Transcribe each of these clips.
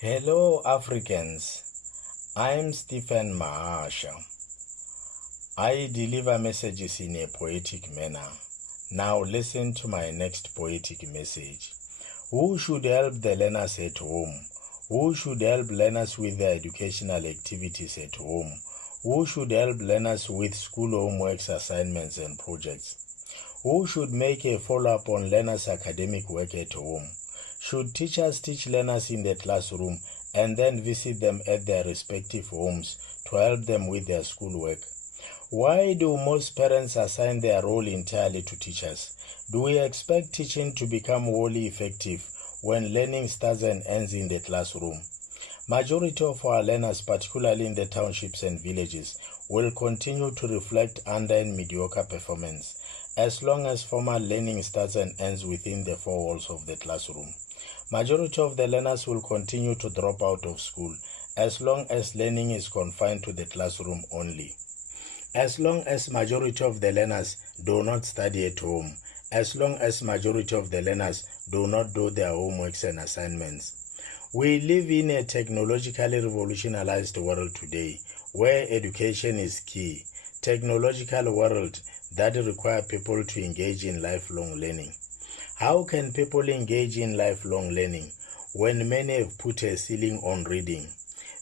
Hello Africans, I'm Stephen Mahasha. I deliver messages in a poetic manner. Now listen to my next poetic message. Who should help the learners at home? Who should help learners with their educational activities at home? Who should help learners with school homeworks, assignments and projects? Who should make a follow-up on learners' academic work at home? Should teachers teach learners in the classroom and then visit them at their respective homes to help them with their schoolwork? Why do most parents assign their role entirely to teachers? Do we expect teaching to become wholly effective when learning starts and ends in the classroom? Majority of our learners, particularly in the townships and villages, will continue to reflect under and mediocre performance as long as formal learning starts and ends within the four walls of the classroom. Majority of the learners will continue to drop out of school as long as learning is confined to the classroom only. As long as majority of the learners do not study at home, as long as majority of the learners do not do their homeworks and assignments. We live in a technologically revolutionized world today where education is key. Technological world that require people to engage in lifelong learning. How can people engage in lifelong learning when many have put a ceiling on reading?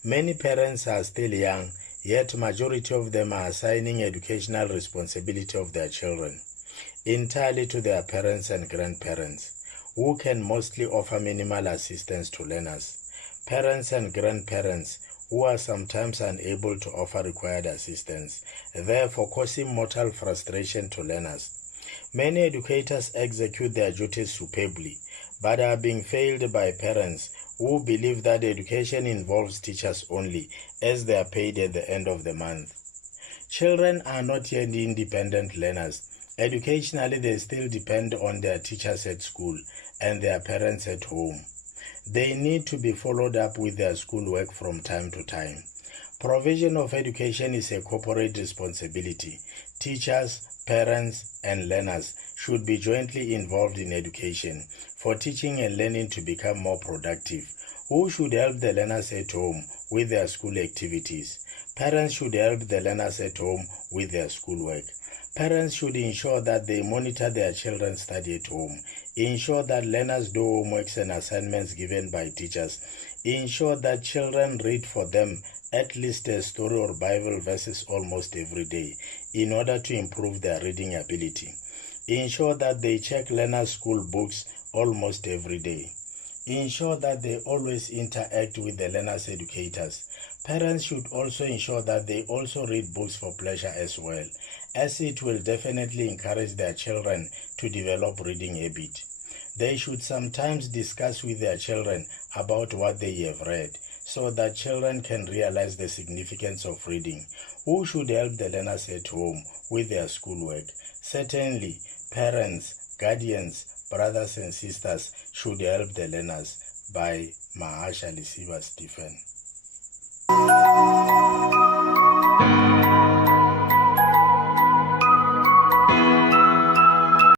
Many parents are still young, yet majority of them are assigning educational responsibility of their children entirely to their parents and grandparents, who can mostly offer minimal assistance to learners. Parents and grandparents who are sometimes unable to offer required assistance, therefore causing mortal frustration to learners. Many educators execute their duties superbly, but are being failed by parents who believe that education involves teachers only, as they are paid at the end of the month. Children are not yet independent learners. Educationally, they still depend on their teachers at school and their parents at home. They need to be followed up with their schoolwork from time to time. Provision of education is a corporate responsibility. Teachers, parents, and learners should be jointly involved in education for teaching and learning to become more productive. Who should help the learners at home with their school activities? Parents should help the learners at home with their schoolwork. Parents should ensure that they monitor their children's study at home, ensure that learners do homeworks and assignments given by teachers, ensure that children read for them at least a story or Bible verses almost every day in order to improve their reading ability. Ensure that they check learners' school books almost every day. Ensure that they always interact with the learners' educators. Parents should also ensure that they also read books for pleasure as well, as it will definitely encourage their children to develop reading habit. They should sometimes discuss with their children about what they have read, so that children can realize the significance of reading. Who should help the learners at home with their schoolwork? Certainly, parents, guardians, brothers and sisters should help the learners. By Mahasha Lisiba Stephen.